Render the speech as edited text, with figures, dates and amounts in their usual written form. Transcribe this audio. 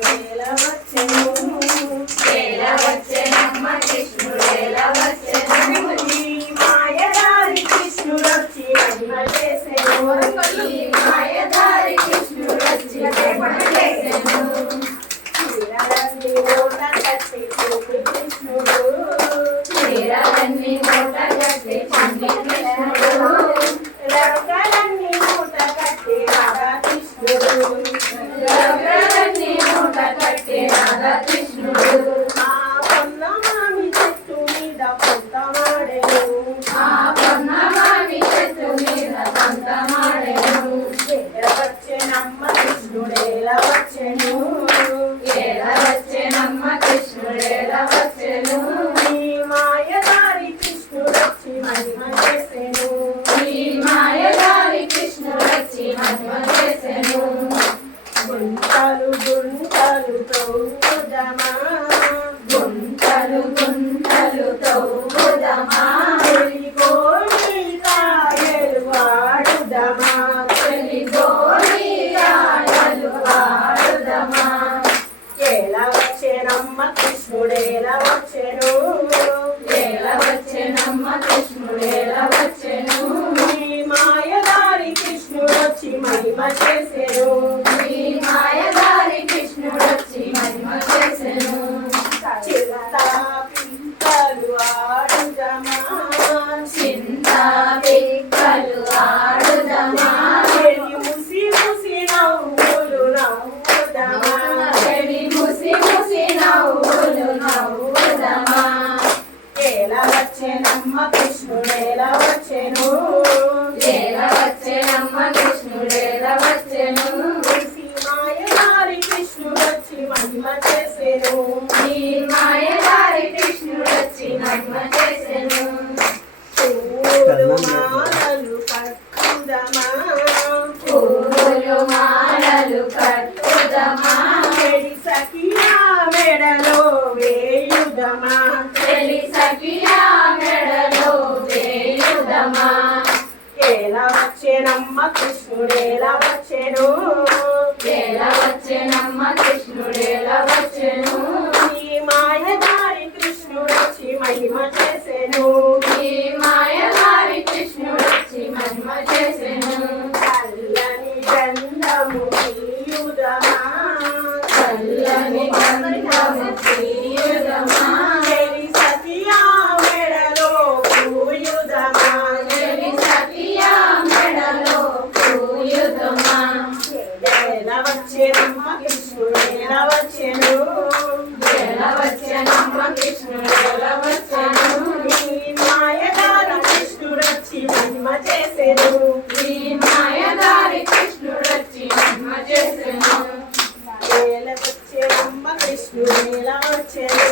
కృష్ణుడేలా వచ్చెను ఎలా వచ్చెనమ్మ కృష్ణుడేలా వచ్చెను ఈ మాయదారి కృష్ణుడొచ్చి మహిమ చేసెను ఈ మాయదారి కృష్ణుడొచ్చి మహిమ చేసెను చీరలన్నీ మూట కట్టి చూపి కృష్ణుడు చీరలన్నీ మూట కట్టి పండి కృష్ణుడు రంగులన్నీ మూట కట్టి రాధా కృష్ణుడు రంగులన్నీ మూట కట్టి రాధా కృష్ణుడు ఆ పొన్న మామి చెట్టు మీద పొంతమాడెను ఆ పొన్నమామి చెట్టు మీద పంతమాడెను వచ్చెనమ్మ కృష్ణుడేలా వచ్చెను ఎలా వచ్చెనమ్మ కృష్ణుడేలా వచ్చెను ఈ మాయదారి కృష్ణుడొచ్చి మహిమ చేసెను ఈ మాయదారి కృష్ణుడొచ్చి మహిమ చేసెను గుంటలు గుంటలు తోడమా గుంటలు గుంటలు తవ్వుదమా గోడి కాయలు వాడుదమా చెలి గోరి ఆటలు ఆడుదమా ఎలా వచ్చెనమ్మ కృష్ణుడేలా వచ్చెను ఎలా వచ్చెనమ్మ కృష్ణుడేలా వచ్చెను ఈ మాయదారి కృష్ణుడొచ్చి మహిమ చేసెను ఈ మాయదారి కృష్ణుడొచ్చి మహిమ చేసెను చిత్త పింకలు ఆడుదమా చింత పిక్కలు ఆడుదమా చెడి ముసి ముసి నవ్వులు నవ్వుదమా చెడి ముసి ముసి నవ్వులు నవ్వుదమా ఎలా వచ్చెనమ్మ కృష్ణుడేలా వచ్చెను ఎలా వచ్చెనమ్మ కృష్ణుడేలా వచ్చెను ఈ మాయదారి కృష్ణుడొచ్చి మహిమ చేసెను ఈ మాయదారి కృష్ణుడొచ్చి మహిమ చేసెను పూలు మాలలు కట్టుదమా పూలు మాలలు కట్టుదమా చెడి సఖియా మెడలో వేయుదమా చెలి సఖియా మెడలో వేయుదమా ఎలా వచ్చెనమ్మ కృష్ణుడేలా వచ్చెను ఎలా వచ్చెనమ్మ కృష్ణుడేలా వచ్చెను ఈ మాయదారి కృష్ణుడొచ్చి మహిమ చేసెను ఈ మాయదారి కృష్ణుడొచ్చి మహిమ చేసెను చల్లని గంధము తీయుదమా చల్లని గంధము తీయుదమా చెడి సఖియా మెడలో పూయుదమా చెలి సఖియా మెడలో పూయుదమా ఎలా వచ్చెనమ్మ కృష్ణుడేలా వచ్చెను ఎలా వచ్చెనమ్మ కృష్ణుడేలా వచ్చెను ఈ మాయదారి కృష్ణుడొచ్చి మహిమ చేసెను ఈ మాయదారి కృష్ణుడొచ్చి మహిమ చేసెను ఎలా వచ్చెనమ్మ కృష్ణుడేలా వచ్చెను